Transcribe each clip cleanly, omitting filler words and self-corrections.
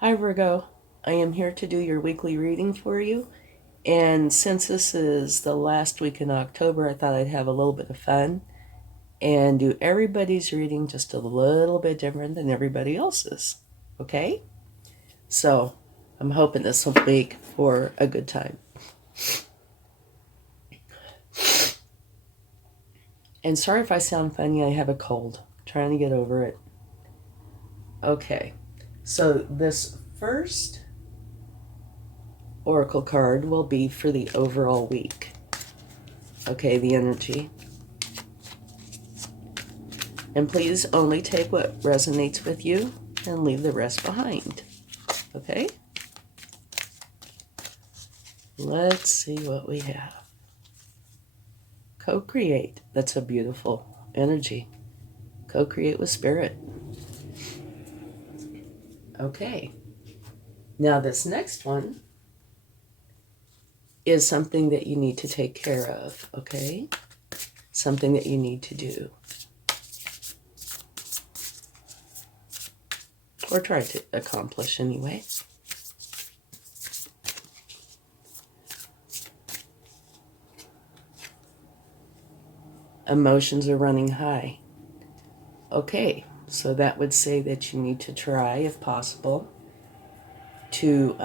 Hi Virgo, I am here to do your weekly reading for you. And since this is the last week in October, I thought I'd have a little bit of fun and do everybody's reading just a little bit different than everybody else's. Okay? So I'm hoping this will make for a good time. And sorry if I sound funny, I have a cold. I'm trying to get over it. Okay, so this first oracle card will be for the overall week. Okay, the energy. And please only take what resonates with you and leave the rest behind. Okay? Let's see what we have. Co-create. That's a beautiful energy. Co-create with spirit. Okay. Now this next one is something that you need to take care of. Okay? Something that you need to do. Or try to accomplish anyway. Emotions are running high. Okay, so that would say that you need to try, if possible, to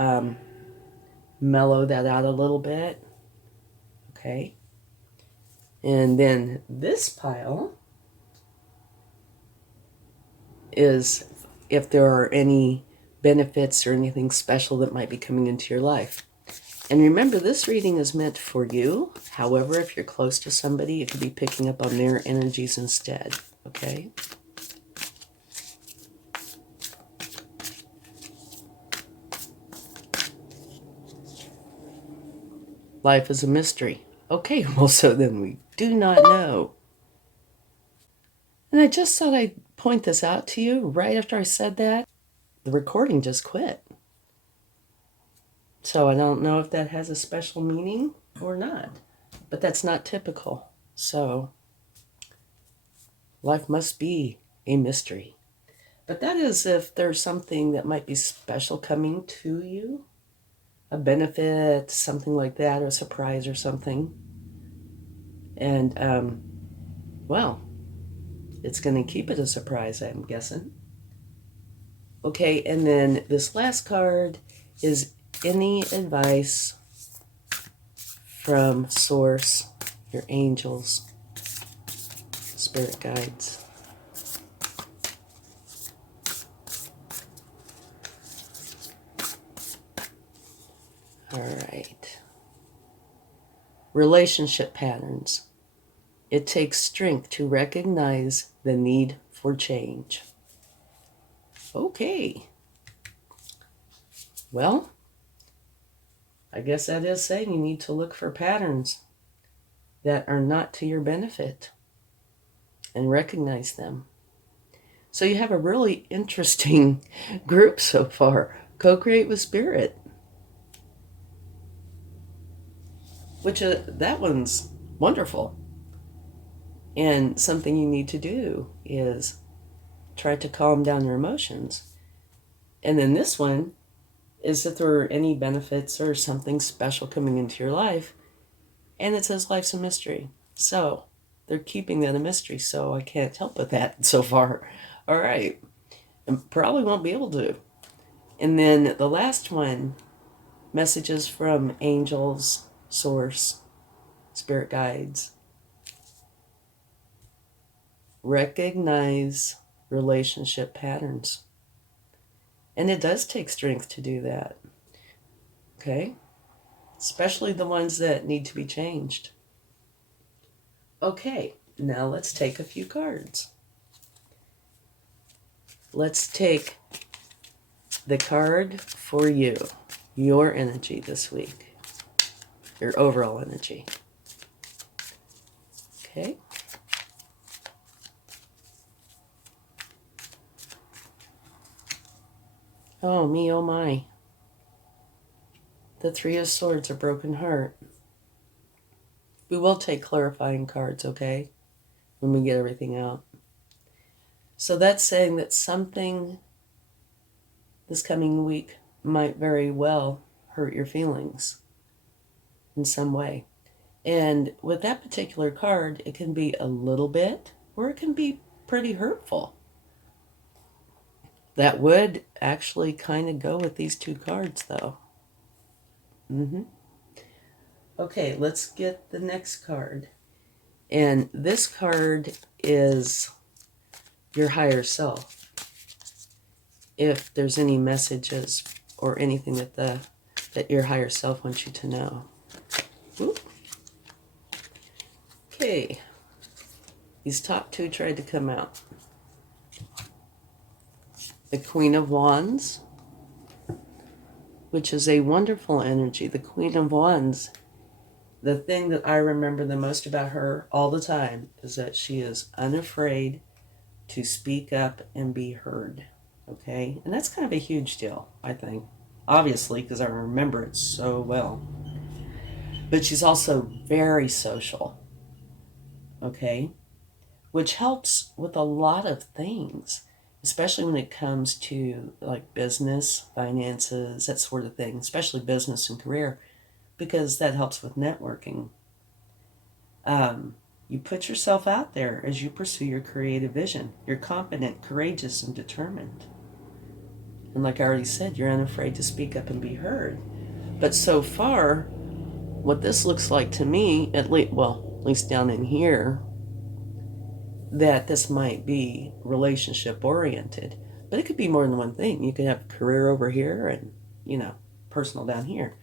mellow that out a little bit. Okay. And then this pile is if there are any benefits or anything special that might be coming into your life. And remember, this reading is meant for you. However, if you're close to somebody, it could be picking up on their energies instead. Okay? Life is a mystery. Okay, well, so then we do not know. And I just thought I'd point this out to you right after I said that. The recording just quit. So I don't know if that has a special meaning or not. But that's not typical. So life must be a mystery. But that is if there's something that might be special coming to you, a benefit, something like that, or a surprise or something. And, well, it's going to keep it a surprise, I'm guessing. Okay, and then this last card is any advice from Source, your angels, spirit guides. All right. Relationship patterns. It takes strength to recognize the need for change. Okay. Well, I guess that is saying you need to look for patterns that are not to your benefit and recognize them. So you have a really interesting group so far. Co-create with spirit. Which that one's wonderful. And something you need to do is try to calm down your emotions. And then this one is if there are any benefits or something special coming into your life. And it says life's a mystery. So they're keeping that a mystery. So I can't help with that so far. All right. And probably won't be able to. And then the last one, messages from angels, source, spirit guides. Recognize relationship patterns. And it does take strength to do that. Okay? Especially the ones that need to be changed. Okay, now let's take a few cards. Let's take the card for you, your energy this week, your overall energy. Okay? Oh, me, oh my. The Three of Swords, a broken heart. We will take clarifying cards, okay? When we get everything out. So that's saying that something, this coming week might very well hurt your feelings in some way. And with that particular card, it can be a little bit, or it can be pretty hurtful. That would actually kind of go with these two cards, though. Okay, let's get the next card. And this card is your higher self. If there's any messages or anything that your higher self wants you to know. Ooh. Okay, these top two tried to come out. The Queen of Wands, which is a wonderful energy. The Queen of Wands, the thing that I remember the most about her all the time is that she is unafraid to speak up and be heard. Okay? And that's kind of a huge deal, I think. Obviously, because I remember it so well. But she's also very social. Okay? Which helps with a lot of things, especially when it comes to like business, finances, that sort of thing, especially business and career, because that helps with networking. You put yourself out there as you pursue your creative vision. You're confident, courageous, and determined. And like I already said, you're unafraid to speak up and be heard. But so far, what this looks like to me, at least down in here, that this might be relationship oriented. But it could be more than one thing. You could have career over here and, personal down here.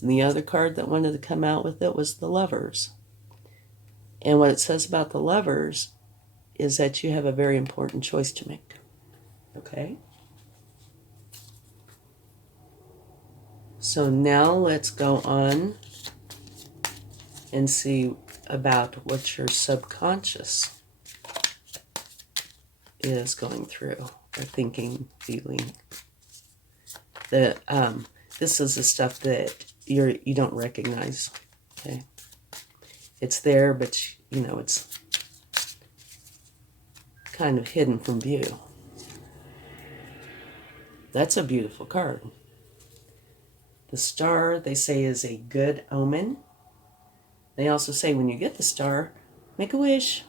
And the other card that wanted to come out with it was the Lovers. And what it says about the Lovers is that you have a very important choice to make. Okay? So now let's go on and see about what your subconscious is going through, or thinking, feeling. This is the stuff that you don't recognize. Okay, it's there, but it's kind of hidden from view. That's a beautiful card. The Star, they say, is a good omen. They also say when you get the Star, make a wish,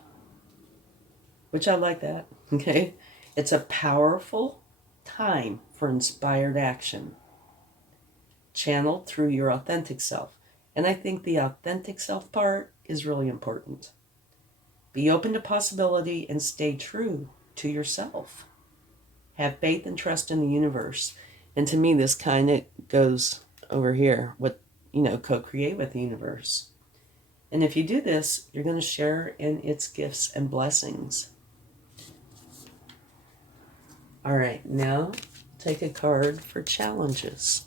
which I like that. Okay, it's a powerful time for inspired action, channeled through your authentic self. And I think the authentic self part is really important. Be open to possibility and stay true to yourself. Have faith and trust in the universe. And to me, this kind of goes over here with, co-create with the universe. And if you do this, you're going to share in its gifts and blessings. All right, now take a card for challenges.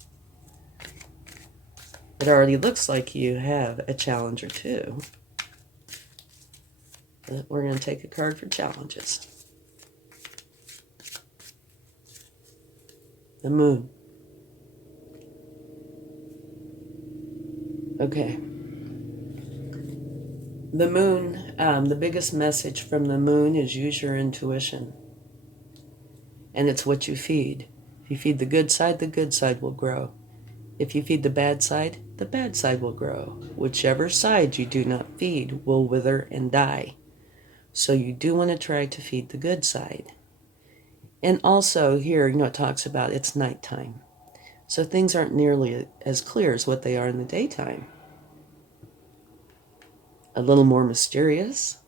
It already looks like you have a challenge or two. But we're going to take a card for challenges. The Moon. Okay. The Moon, the biggest message from the Moon is use your intuition. And it's what you feed. If you feed the good side will grow. If you feed the bad side will grow. Whichever side you do not feed will wither and die. So you do want to try to feed the good side. And also here, it talks about it's nighttime. So things aren't nearly as clear as what they are in the daytime. A little more mysterious.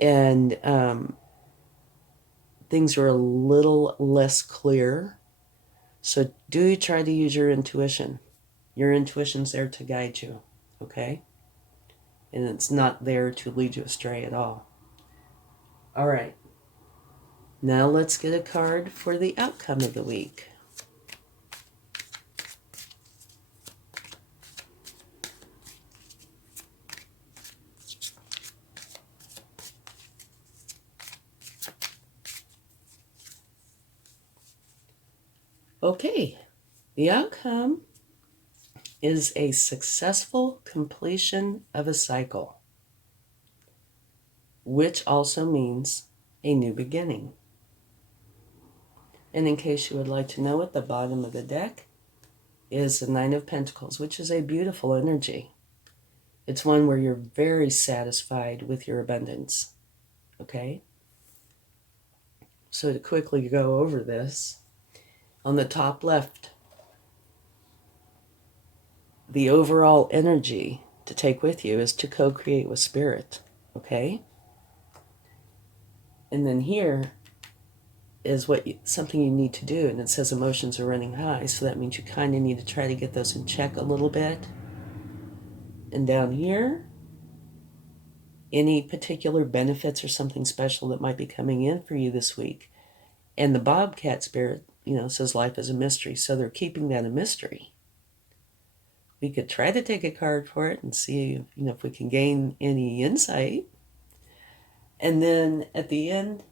And things are a little less clear. So do try to use your intuition. Your intuition's there to guide you, okay? And it's not there to lead you astray at all. All right. Now let's get a card for the outcome of the week. Okay, the outcome is a successful completion of a cycle, which also means a new beginning. And in case you would like to know, at the bottom of the deck is the Nine of Pentacles, which is a beautiful energy. It's one where you're very satisfied with your abundance. Okay? So to quickly go over this, on the top left, the overall energy to take with you is to co-create with Spirit. Okay? And then here is something you need to do, and it says emotions are running high, so that means you kind of need to try to get those in check a little bit. And down here, any particular benefits or something special that might be coming in for you this week. And the Bobcat Spirit, says life is a mystery, so they're keeping that a mystery. We could try to take a card for it and see, if we can gain any insight. And then at the end,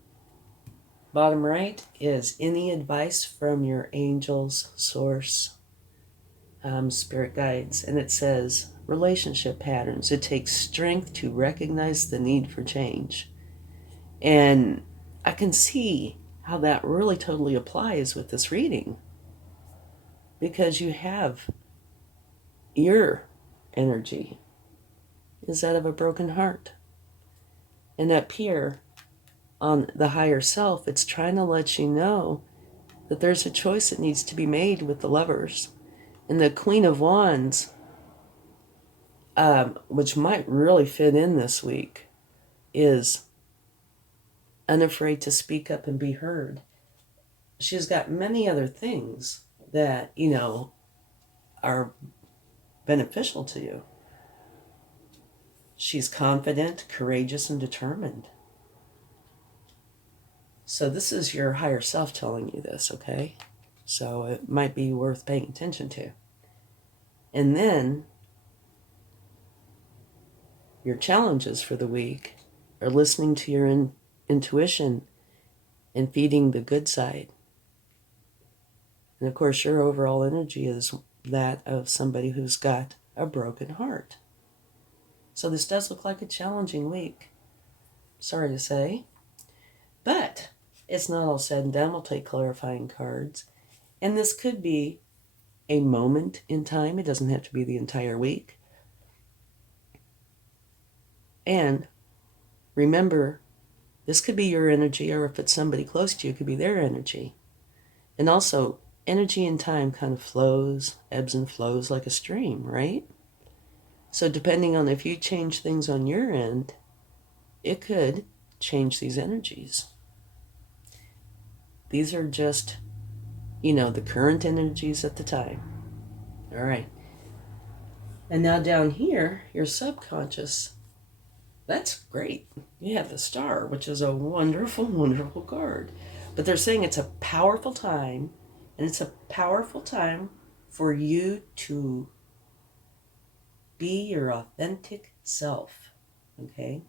bottom right, is any advice from your angels, source, spirit guides. And it says relationship patterns. It takes strength to recognize the need for change. And I can see how that really totally applies with this reading, because you have your energy is that of a broken heart. And up here on the higher self, it's trying to let you know that there's a choice that needs to be made with the Lovers. And the Queen of Wands, which might really fit in this week, is unafraid to speak up and be heard. She's got many other things that, are beneficial to you. She's confident, courageous, and determined. So this is your higher self telling you this, okay? So it might be worth paying attention to. And then your challenges for the week are listening to your intuition and feeding the good side. And of course, your overall energy is that of somebody who's got a broken heart. So this does look like a challenging week. Sorry to say. But it's not all said and done. We'll take clarifying cards. And this could be a moment in time. It doesn't have to be the entire week. And remember, this could be your energy, or if it's somebody close to you, it could be their energy. And also, energy and time kind of flows, ebbs and flows like a stream, right? So depending on if you change things on your end, it could change these energies. These are just, the current energies at the time. All right. And now down here, your subconscious. That's great. You have the Star, which is a wonderful, wonderful card. But they're saying it's a powerful time, and it's a powerful time for you to be your authentic self, okay?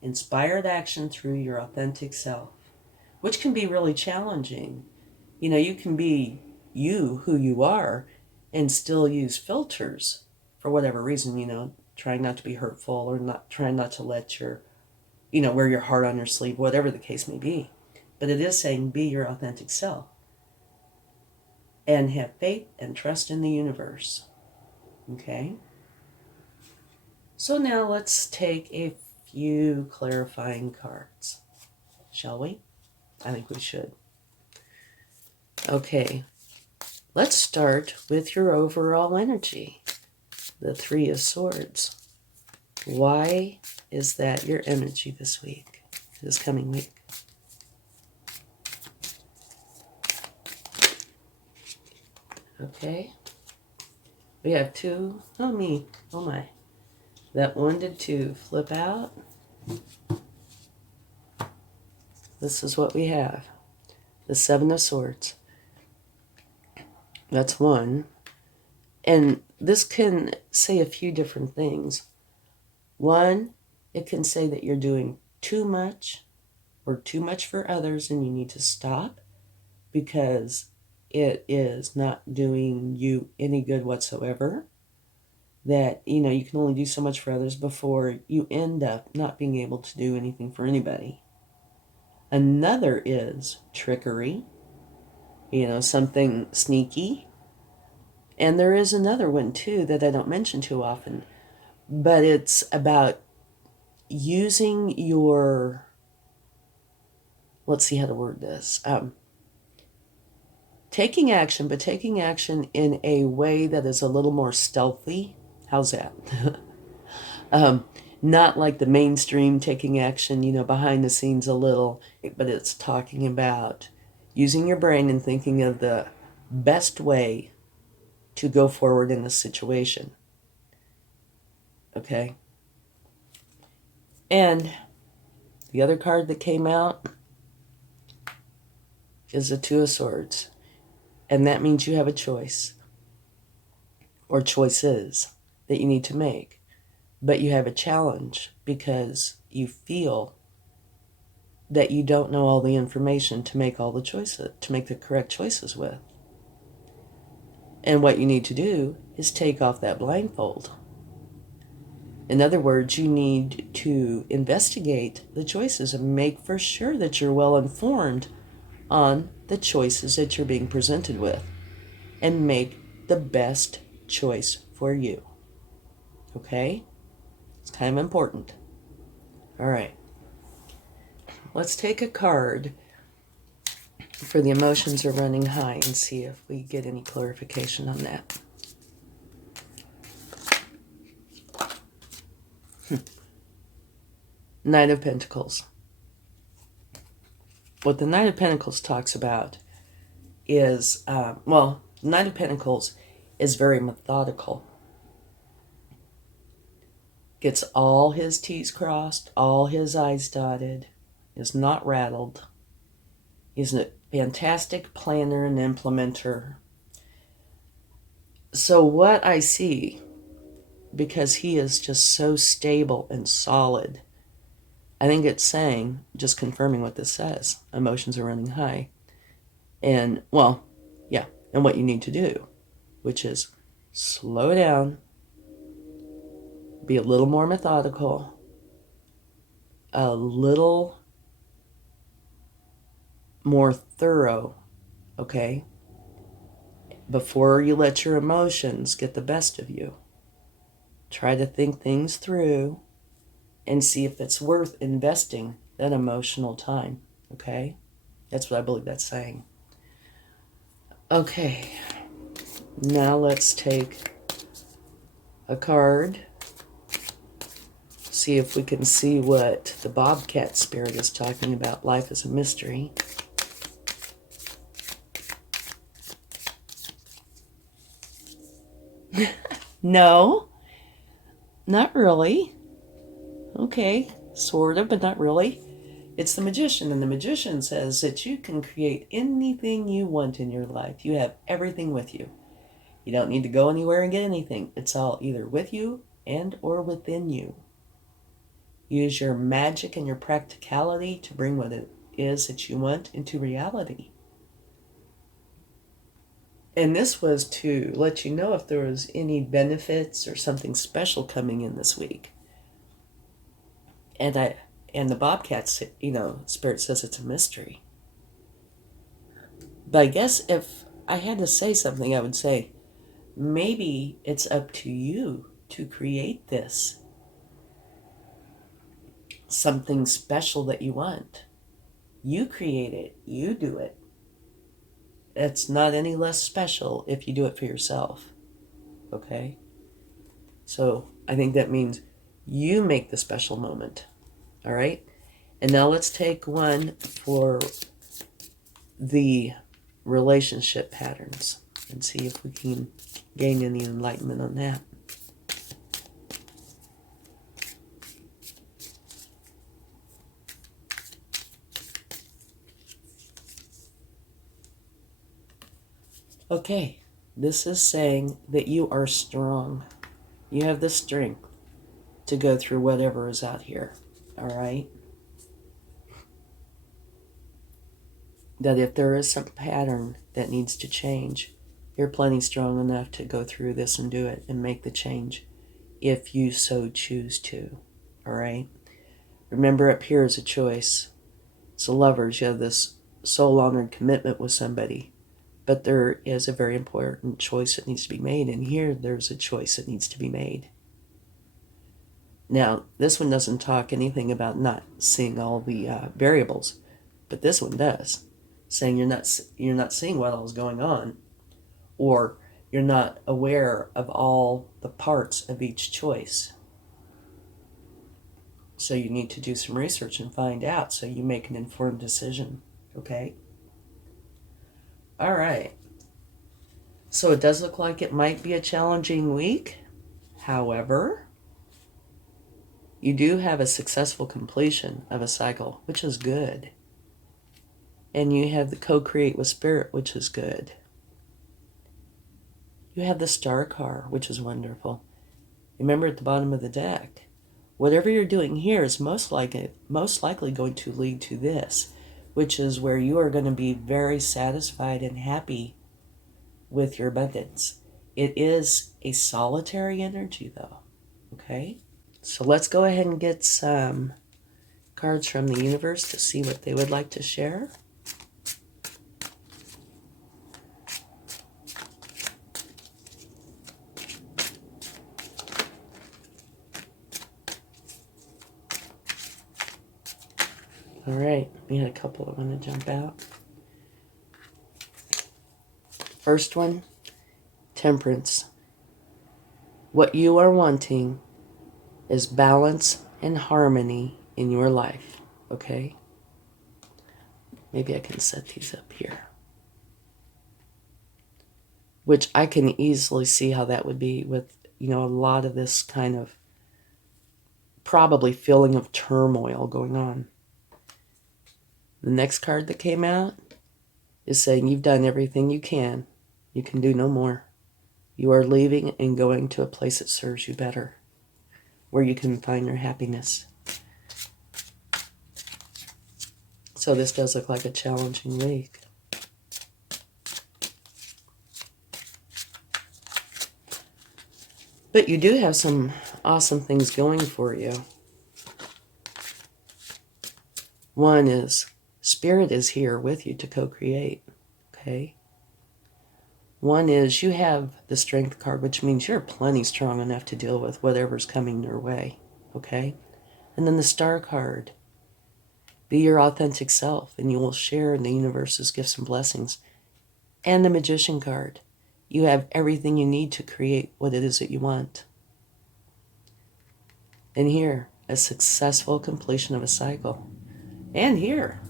Inspired action through your authentic self, which can be really challenging. You can be who you are, and still use filters for whatever reason, trying not to be hurtful, or trying not to let your, wear your heart on your sleeve, whatever the case may be. But it is saying be your authentic self and have faith and trust in the universe. Okay? So now let's take a few clarifying cards. Shall we? I think we should. Okay. Let's start with your overall energy. The Three of Swords. Why is that your energy this week, this coming week? Okay. We have two. Oh, me. Oh, my. That wanted to flip out. This is what we have. The Seven of Swords. That's one. And this can say a few different things. One, it can say that you're doing too much or too much for others and you need to stop because it is not doing you any good whatsoever. That, you can only do so much for others before you end up not being able to do anything for anybody. Another is trickery, something sneaky. And there is another one too that I don't mention too often, but it's about using your, let's see how to word this, taking action, but taking action in a way that is a little more stealthy. How's that? Not like the mainstream taking action, behind the scenes a little, but it's talking about using your brain and thinking of the best way to go forward in a situation. Okay? And the other card that came out is the Two of Swords. And that means you have a choice, or choices that you need to make. But you have a challenge because you feel that you don't know all the information to make all the choices, to make the correct choices with. And what you need to do is take off that blindfold. In other words, you need to investigate the choices and make for sure that you're well informed on the choices that you're being presented with, and make the best choice for you. Okay? It's kind of important. All right. Let's take a card for the emotions are running high and see if we get any clarification on that. Knight of Pentacles. What the Knight of Pentacles talks about is, Knight of Pentacles is very methodical. Gets all his T's crossed, all his I's dotted, is not rattled. He's a fantastic planner and implementer. So what I see, because he is just so stable and solid, I think it's saying, just confirming what this says, emotions are running high. And, and what you need to do, which is slow down, be a little more methodical, a little more thorough, okay? Before you let your emotions get the best of you. Try to think things through and see if it's worth investing that emotional time, okay? That's what I believe that's saying. Okay, now let's take a card, see if we can see what the Bobcat spirit is talking about. Life is a mystery. No, not really. Okay, sort of, but not really. It's the Magician, and the Magician says that you can create anything you want in your life. You have everything with you. You don't need to go anywhere and get anything. It's all either with you and or within you. Use your magic and your practicality to bring what it is that you want into reality. And this was to let you know if there was any benefits or something special coming in this week. And the Bobcat, spirit says it's a mystery. But I guess if I had to say something, I would say, maybe it's up to you to create this. Something special that you want. You create it. You do it. It's not any less special if you do it for yourself. Okay? So I think that means you make the special moment. All right? And now let's take one for the relationship patterns and see if we can gain any enlightenment on that. Okay, this is saying that you are strong. You have the strength to go through whatever is out here. All right? That if there is some pattern that needs to change, you're plenty strong enough to go through this and do it and make the change if you so choose to. All right? Remember, up here is a choice. So lovers, you have this soul-honored commitment with somebody, but there is a very important choice that needs to be made, and here there's a choice that needs to be made. Now, this one doesn't talk anything about not seeing all the variables, but this one does, saying you're not seeing what all is going on, or you're not aware of all the parts of each choice. So you need to do some research and find out so you make an informed decision, okay? All right. So it does look like it might be a challenging week. However, you do have a successful completion of a cycle, which is good. And you have the co-create with spirit, which is good. You have the star card, which is wonderful. Remember at the bottom of the deck, whatever you're doing here is most likely going to lead to this, which is where you are going to be very satisfied and happy with your abundance. It is a solitary energy, though, okay? So let's go ahead and get some cards from the universe to see what they would like to share. All right, we had a couple that want to jump out. First one, Temperance. What you are wanting is balance and harmony in your life, okay? Maybe I can set these up here. Which I can easily see how that would be with, a lot of this kind of probably feeling of turmoil going on. The next card that came out is saying you've done everything you can. You can do no more. You are leaving and going to a place that serves you better, where you can find your happiness. So this does look like a challenging week. But you do have some awesome things going for you. One is Spirit is here with you to co-create, okay? One is you have the Strength card, which means you're plenty strong enough to deal with whatever's coming your way, okay? And then the Star card. Be your authentic self, and you will share in the universe's gifts and blessings. And the Magician card. You have everything you need to create what it is that you want. And here, a successful completion of a cycle. And here,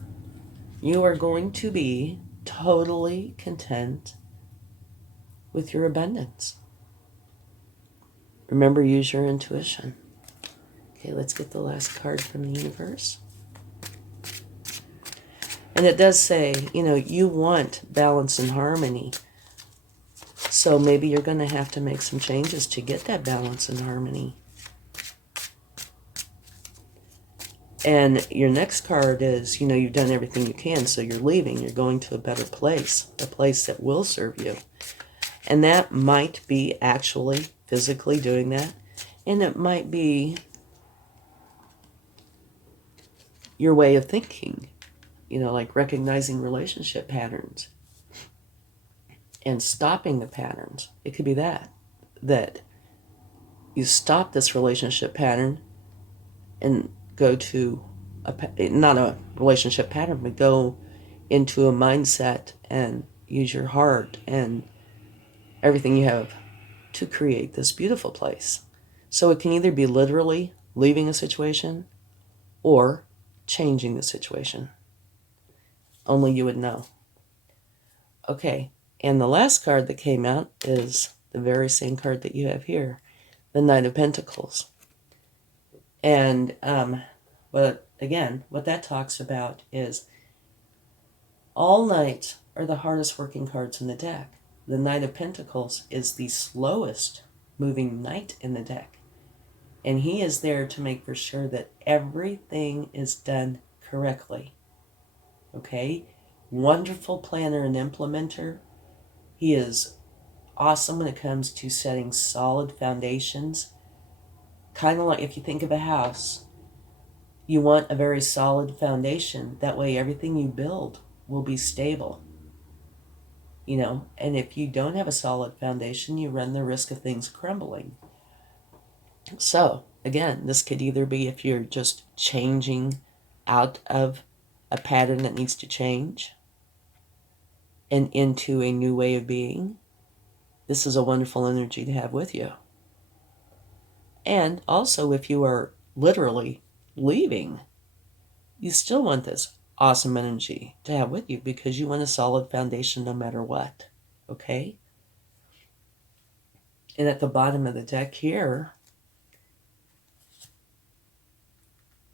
you are going to be totally content with your abundance. Remember, use your intuition. Okay, let's get the last card from the universe. And it does say, you want balance and harmony. So maybe you're going to have to make some changes to get that balance and harmony. And your next card is, you've done everything you can, so you're leaving. You're going to a better place, a place that will serve you. And that might be actually physically doing that. And it might be your way of thinking, like recognizing relationship patterns and stopping the patterns. It could be that you stop this relationship pattern and go to not a relationship pattern, but go into a mindset and use your heart and everything you have to create this beautiful place. So it can either be literally leaving a situation or changing the situation. Only you would know. Okay, and the last card that came out is the very same card that you have here, the Knight of Pentacles. And what that talks about is all knights are the hardest working cards in the deck. The Knight of Pentacles is the slowest moving knight in the deck. And he is there to make for sure that everything is done correctly. Okay? Wonderful planner and implementer. He is awesome when it comes to setting solid foundations. Kind of like if you think of a house, You want a very solid foundation. That way everything you build will be stable. And if you don't have a solid foundation, you run the risk of things crumbling. So, again, this could either be if you're just changing out of a pattern that needs to change and into a new way of being. This is a wonderful energy to have with you. And also, if you are literally leaving, you still want this awesome energy to have with you because you want a solid foundation no matter what. Okay? And at the bottom of the deck here,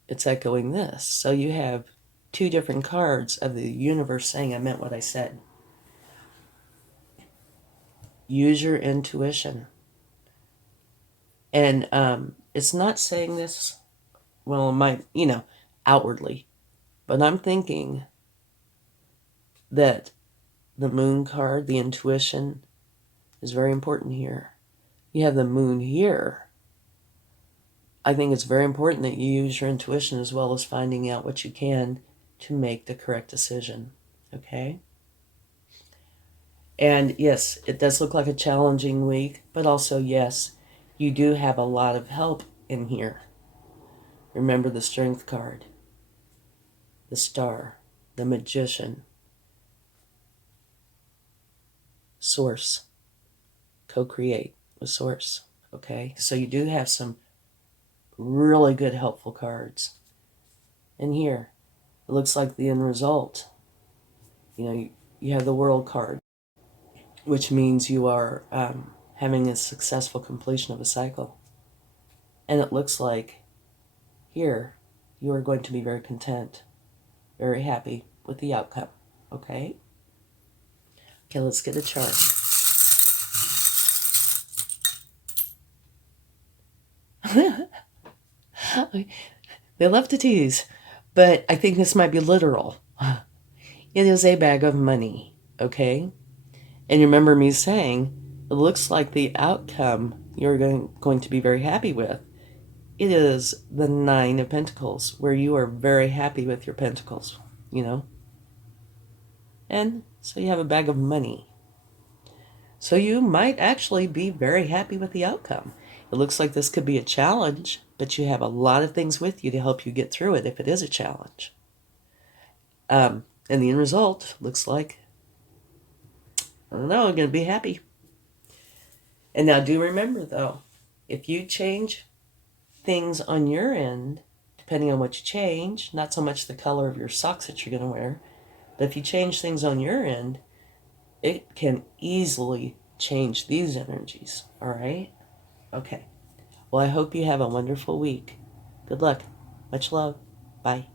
it's echoing this. So you have two different cards of the universe saying, I meant what I said. Use your intuition. And it's not saying this, outwardly. But I'm thinking that the moon card, the intuition, is very important here. You have the moon here. I think it's very important that you use your intuition as well as finding out what you can to make the correct decision. Okay? And yes, it does look like a challenging week, but also, yes, you do have a lot of help in here. Remember the Strength card, the Star, the Magician, Source, co-create with Source. Okay? So you do have some really good helpful cards. And here, it looks like the end result. You have the World card, which means you are having a successful completion of a cycle. And it looks like here, you are going to be very content, very happy with the outcome. Okay? Okay, let's get a chart. They love to tease, but I think this might be literal. It is a bag of money, okay? And remember me saying, it looks like the outcome you're going to be very happy with. It is the 9 of Pentacles, where you are very happy with your Pentacles, And so you have a bag of money. So you might actually be very happy with the outcome. It looks like this could be a challenge, but you have a lot of things with you to help you get through it if it is a challenge. And the end result looks like, I don't know, I'm going to be happy. And now do remember, though, if you change things on your end, depending on what you change, not so much the color of your socks that you're going to wear, but if you change things on your end, it can easily change these energies, all right? Okay. Well, I hope you have a wonderful week. Good luck. Much love. Bye.